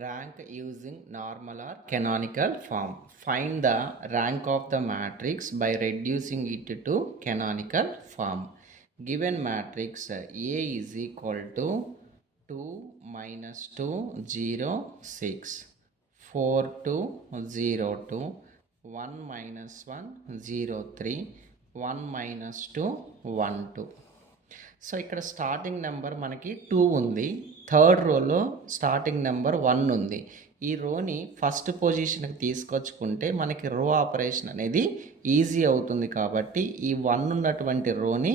Rank using normal or canonical form. Find the rank of the matrix by reducing it to canonical form. Given matrix A is equal to 2 minus 2 0 6 4 2 0 2 1 minus 1 0 3 1 minus 2 1 2. So ఇక్కడ starting number మనకి 2 ఉంది. Third రోలో starting number 1 ఉంది. ఈ రోని first పొజిషన్కి తీసుకొచ్చుకుంటే మనకి రో operation అనేది ఈజీ అవుతుంది కాబట్టి ఈ 1 ఉన్నటువంటి రోని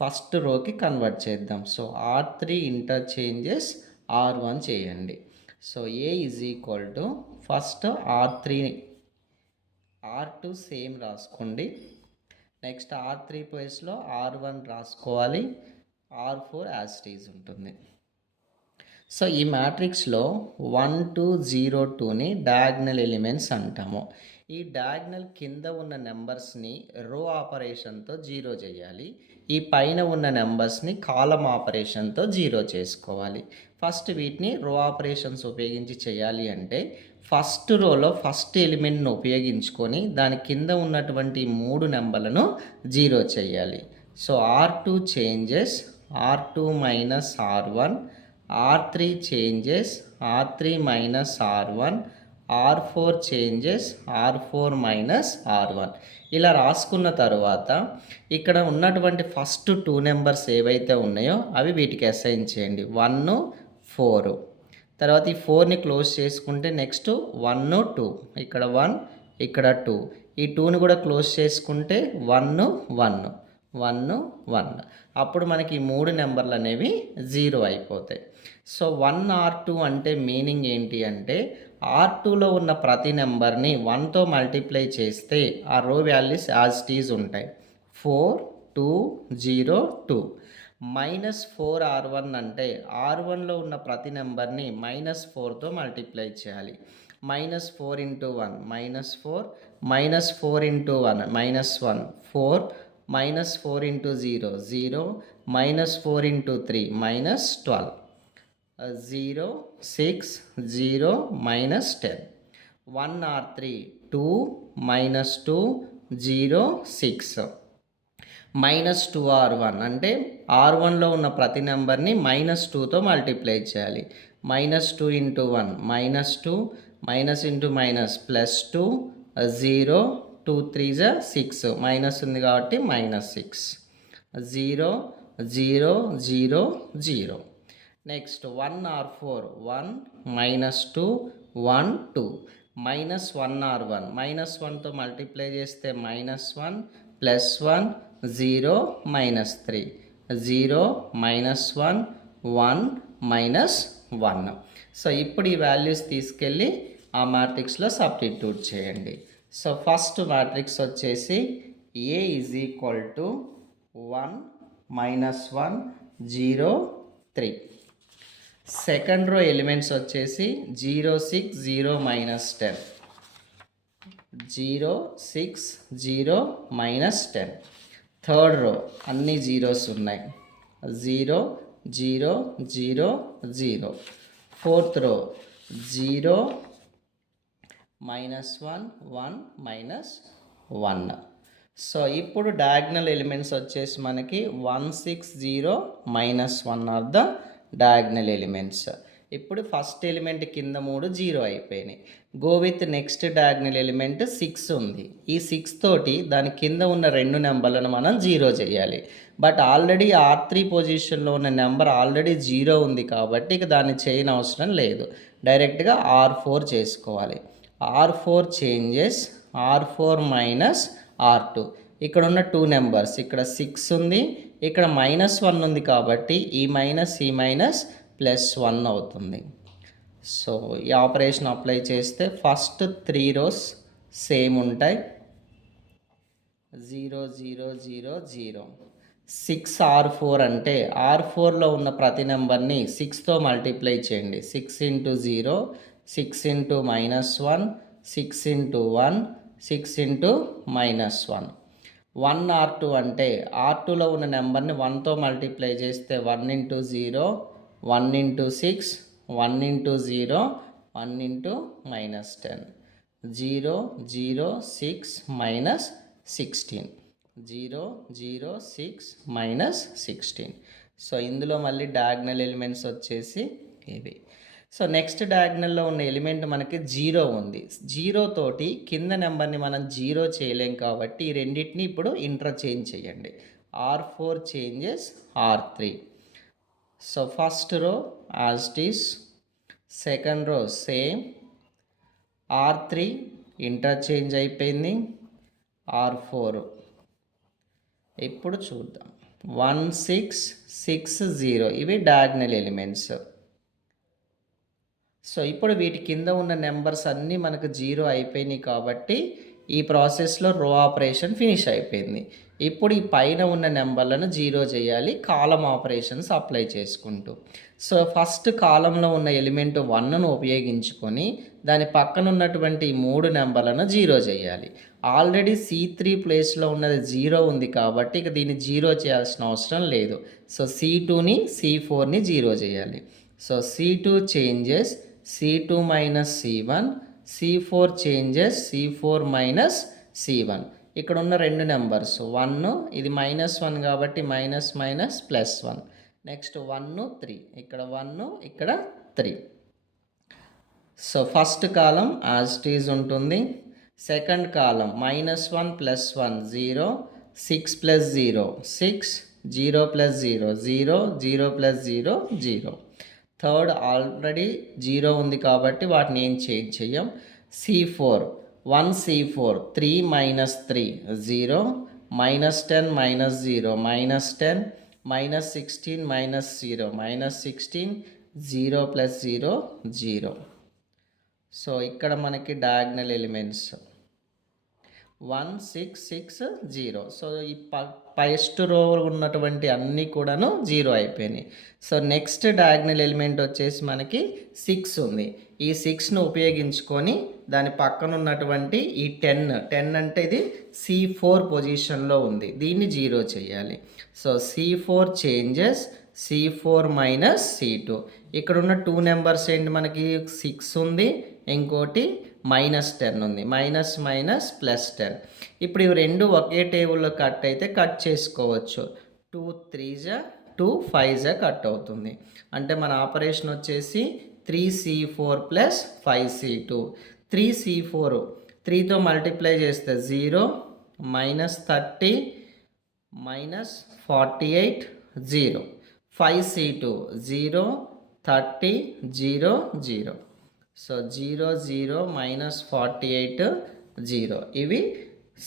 ఫస్ట్ రోకి కన్వర్ట్ చేద్దాం. సో R3 ఇంటర్చేంజెస్ R1 చేయండి. So A is equal to first R3 R2 same రాసుకోండి. నెక్స్ట్ R3 ప్లేస్లో R1 రాసుకోవాలి. R4 యాజ్ ఇట్ ఈజ్ ఉంటుంది. సో ఈ మ్యాట్రిక్స్లో 1 2 0 2ని డయాగ్నల్ ఎలిమెంట్స్ అంటాము. ఈ డయాగ్నల్ కింద ఉన్న నెంబర్స్ని రో ఆపరేషన్తో జీరో చేయాలి. ఈ పైన ఉన్న నెంబర్స్ని కాలమ్ ఆపరేషన్తో జీరో చేసుకోవాలి. ఫస్ట్ వీటిని రో ఆపరేషన్స్ ఉపయోగించి చేయాలి అంటే ఫస్ట్ రోలో ఫస్ట్ ఎలిమెంట్ను ఉపయోగించుకొని దాని కింద ఉన్నటువంటి 3 నెంబర్లను జీరో చేయాలి. So R2 changes R2 minus R1, R3 changes R3 minus R1, R4 changes R4 minus R1. ఇలా రాసుకున్న తర్వాత ఇక్కడ ఉన్నటువంటి ఫస్ట్ 2 నెంబర్స్ ఏవైతే ఉన్నాయో అవి వీటికి అసైన్ చేయండి. 1 4. తర్వాత ఈ 4ని క్లోజ్ చేసుకుంటే నెక్స్ట్ 1 2, ఇక్కడ 1 ఇక్కడ 2, ఈ 2ని కూడా క్లోజ్ చేసుకుంటే 1 1 1 1. అప్పుడు మనకి 3 నెంబర్లు అనేవి 0 అయిపోతాయి. సో 1 R2 అంటే మీనింగ్ ఏంటి అంటే R2లో ఉన్న ప్రతి నెంబర్ని 1తో మల్టిప్లై చేస్తే ఆ రో వాల్యూస్ యాజ్ ఇట్ ఈజ్ ఉంటాయి. 4 2 0 2. -4 R1 అంటే R1లో ఉన్న ప్రతి నెంబర్ని -4తో మల్టిప్లై చేయాలి. -4 into 1 -4, -4 into 1 -1 4, -4 into 0 0, -4 into 3 -12, 0 6 0 -10. 1 R3 2 -2 0 6. -2 R1 అంటే R1లో ఉన్న ప్రతి నెంబర్ని -2తో మల్టిప్లై చేయాలి. -2 into 1 -2, minus into minus +2, 0 2 3 6, minus ఉంది కాబట్టి -6, 0 0 0 0. నెక్స్ట్ 1 R4 1 -2 1 2, -1 R1 -1తో మల్టిప్లై చేస్తే -1 +1 0 -3, 0 -1 1 -1. సో ఇప్పుడు ఈ వాల్యూస్ తీసుకెళ్ళి ఆ మ్యాట్రిక్స్లో సబ్స్టిట్యూట్ చేయండి. సో ఫస్ట్ మ్యాట్రిక్స్ వచ్చేసి A is equal to 1 -1 0 3. Second row elements వచ్చేసి 0 6 0 -10, 0 6 0 -10. థర్డ్ రో అన్ని జీరోస్ ఉన్నాయి, 0 0 0 0. ఫోర్త్ రో 0 -1 1 -1. సో ఇప్పుడు డయాగ్నల్ ఎలిమెంట్స్ వచ్చేసి మనకి 1 6 0 -1 ఆర్ ద డయాగ్నల్ ఎలిమెంట్స్. ఇప్పుడు ఫస్ట్ ఎలిమెంట్ కింద 3 0 అయిపోయినాయి. Go with next diagonal element 6 ఉంది. ఈ 6 తోటి దాని కింద ఉన్న 2 నెంబర్లను మనం 0 చేయాలి. బట్ ఆల్రెడీ R3 పొజిషన్లో ఉన్న నెంబర్ ఆల్రెడీ 0 ఉంది కాబట్టి ఇక దాన్ని చేయని అవసరం లేదు, డైరెక్ట్గా R4 చేసుకోవాలి. R4 changes R4 minus R2. ఇక్కడ ఉన్న 2 నెంబర్స్, ఇక్కడ 6 ఉంది, ఇక్కడ -1 ఉంది కాబట్టి ఈ మైనస్ +1 అవుతుంది. సో ఈ ఆపరేషన్ అప్లై చేస్తే ఫస్ట్ 3 రోస్ సేమ్ ఉంటాయి, 0 0 0 0. 6 R4 అంటే R4లో ఉన్న ప్రతి నెంబర్ని 6తో మల్టిప్లై చేయండి. 6 into 0 6 into -1 6 into 1 6 into -1. 1 R2 అంటే R2లో ఉన్న నెంబర్ని 1తో మల్టిప్లై చేస్తే 1 into 0 1 into 6 1 into 0 1 into minus 10. 0, 0, 6 minus 16. 0, 0, 6 minus 16. So ఇందులో మళ్ళీ డయాగ్నల్ ఎలిమెంట్స్ వచ్చేసి ఇవి. సో నెక్స్ట్ డయాగ్నల్లో ఉన్న ఎలిమెంట్ మనకి 0 ఉంది. 0 తోటి కింద నెంబర్ని మనం 0 చేయలేం కాబట్టి ఈ రెండింటిని ఇప్పుడు ఇంటర్చేంజ్ చేయండి. R4 changes R3. So first row as it is, second row same, R3 interchange అయిపోయింది, R4. ఇప్పుడు చూద్దాం 1 6 6 0 ఇవి డయాగ్నల్ ఎలిమెంట్స్. సో ఇప్పుడు వీటి కింద ఉన్న నెంబర్స్ అన్నీ మనకు 0 అయిపోయినాయి కాబట్టి ఈ ప్రాసెస్లో రో ఆపరేషన్ ఫినిష్ అయిపోయింది. ఇప్పుడు ఈ పైన ఉన్న నెంబర్లను 0 చేయాలి కాలం ఆపరేషన్స్ అప్లై చేసుకుంటూ. సో ఫస్ట్ కాలంలో ఉన్న ఎలిమెంట్ 1ను ఉపయోగించుకొని దాని పక్కన ఉన్నటువంటి ఈ 3 నెంబర్లను 0 చేయాలి. ఆల్రెడీ C3 ప్లేస్లో ఉన్నది 0 ఉంది కాబట్టి ఇక దీన్ని 0 చేయాల్సిన అవసరం లేదు. సో C2ని C4ని 0 చేయాలి. So C2 changes C2 minus C1, C4 changes C4 minus C1. ఇక్కడ ఉన్న రెండు నెంబర్స్ 1, ఇది -1 కాబట్టి మైనస్ మైనస్ +1. నెక్స్ట్ 1 3, ఇక్కడ 1 ఇక్కడ 3. So first column as it is ఉంటుంది. Second column -1 +1 0, 6 + 0 6, 0 + 0 0, 0 + 0 0. థర్డ్ ఆల్రెడీ 0 ఉంది కాబట్టి వాటిని ఏం చేంజ్ చెయ్యం. C4 1 C4 3 minus 3 0, -10 -0 -10, -16 -0 -16, 0 + 0 0. సో ఇక్కడ మనకి డయాగ్నల్ ఎలిమెంట్స్ 1 6 6 0. సో ఈ ఫస్ట్ రో ఉన్నటువంటి అన్నీ కూడాను 0 అయిపోయినాయి. సో నెక్స్ట్ డయాగ్నల్ ఎలిమెంట్ వచ్చేసి మనకి 6 ఉంది. ఈ 6ను ఉపయోగించుకొని దాని పక్కన ఉన్నటువంటి ఈ 10 అంటే ఇది C4 పొజిషన్లో ఉంది, దీన్ని 0 చేయాలి. So C4 changes C4 minus C2. ఇక్కడ ఉన్న 2 నెంబర్స్ ఏంటి, మనకి 6 ఉంది, ఇంకోటి -10 ఉంది. Minus minus +10. ఇప్పుడు ఇవి రెండు ఒకే టేబుల్లో కట్ అయితే కట్ చేసుకోవచ్చు. 2 3 2 5 కట్ అవుతుంది. అంటే మన ఆపరేషన్ వచ్చేసి 3C4 + 5C2. 3C4 3తో మల్టిప్లై చేస్తే 0, -30, -48 0. 5C2 0, 30 0 0. సో 0 0 -48 0. ఇవి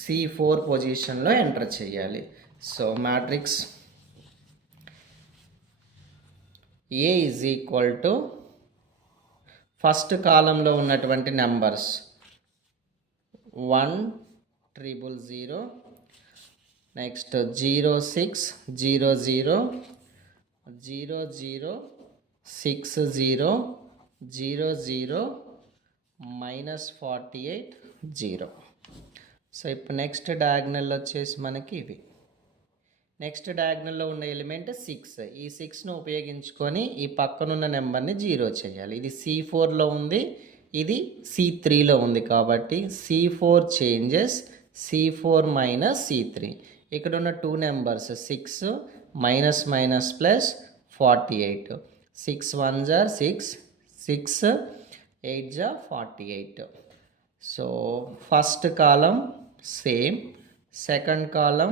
C4 పొజిషన్లో ఎంటర్ చేయాలి. So matrix A is equal to first కాలంలో ఉన్నటువంటి నెంబర్స్ 1 0 0, నెక్స్ట్ 0 6 0 0, 0 0 6 0, 0 0 -48 0. సో ఇప్పుడు నెక్స్ట్ డయాగ్నల్లో వచ్చేసి మనకి ఇవి. నెక్స్ట్ డయాగ్నల్లో ఉన్న ఎలిమెంట్ 6. ఈ 6ను ఉపయోగించుకొని ఈ పక్కనున్న నెంబర్ని 0 చేయాలి. ఇది C4లో ఉంది, ఇది C3లో ఉంది కాబట్టి C4 changes C4 minus C3. ఇక్కడ ఉన్న 2 numbers 6 -, +48. 6 1s are 6, 6 8s are 48. So first column same, second column,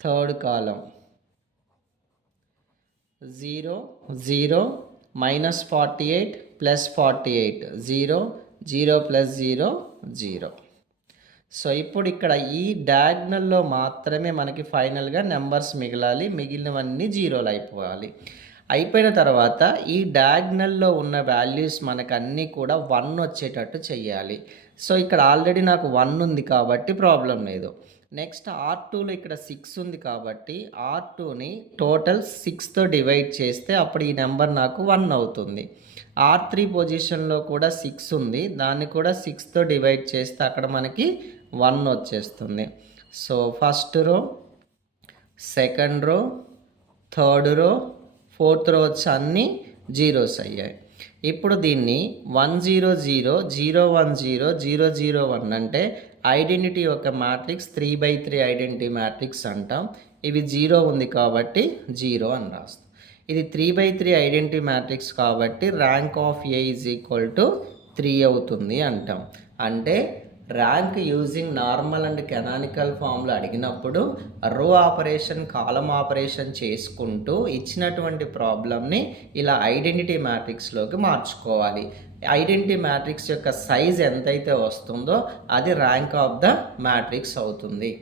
third column 0 0, -48 +48 0, 0 + 0 0. So ఇప్పుడు ఇక్కడ ఈ డయాగ్నల్లో మాత్రమే మనకి ఫైనల్గా నెంబర్స్ మిగలాలి, మిగిలినవన్నీ 0లు అయిపోవాలి. అయిపోయిన తర్వాత ఈ డయాగ్నల్లో ఉన్న వాల్యూస్ మనకు అన్నీ కూడా 1 వచ్చేటట్టు చేయాలి. సో ఇక్కడ ఆల్రెడీ నాకు 1 ఉంది కాబట్టి ప్రాబ్లం లేదు. నెక్స్ట్ R2లో ఇక్కడ 6 ఉంది కాబట్టి R2ని టోటల్ 6తో డివైడ్ చేస్తే అప్పుడు ఈ నెంబర్ నాకు 1 అవుతుంది. R3 పొజిషన్లో కూడా 6 ఉంది, దాన్ని కూడా 6తో డివైడ్ చేస్తే అక్కడ మనకి 1 వచ్చేస్తుంది. So first row, second row, third row, fourth రో వచ్చి అన్నీ 0s అయ్యాయి. ఇప్పుడు దీన్ని 1 0 0 0 1 0 0 0 1 అంటే ఐడెంటిటీ యొక్క మ్యాట్రిక్స్ 3/3 ఐడెంటిటీ మ్యాట్రిక్స్ అంటాం. ఇవి 0 ఉంది కాబట్టి 0 అని రాస్తాం. ఇది 3/3 ఐడెంటిటీ మ్యాట్రిక్స్ కాబట్టి rank of A is equal to 3 అవుతుంది అంటాం. అంటే rank using normal and canonical ఫామ్లో అడిగినప్పుడు రో ఆపరేషన్ కాలం ఆపరేషన్ చేసుకుంటూ ఇచ్చినటువంటి ప్రాబ్లమ్ని ఇలా ఐడెంటిటీ మ్యాట్రిక్స్లోకి మార్చుకోవాలి. ఐడెంటిటీ మ్యాట్రిక్స్ యొక్క సైజ్ ఎంతైతే వస్తుందో అది ర్యాంక్ ఆఫ్ ద మ్యాట్రిక్స్ అవుతుంది.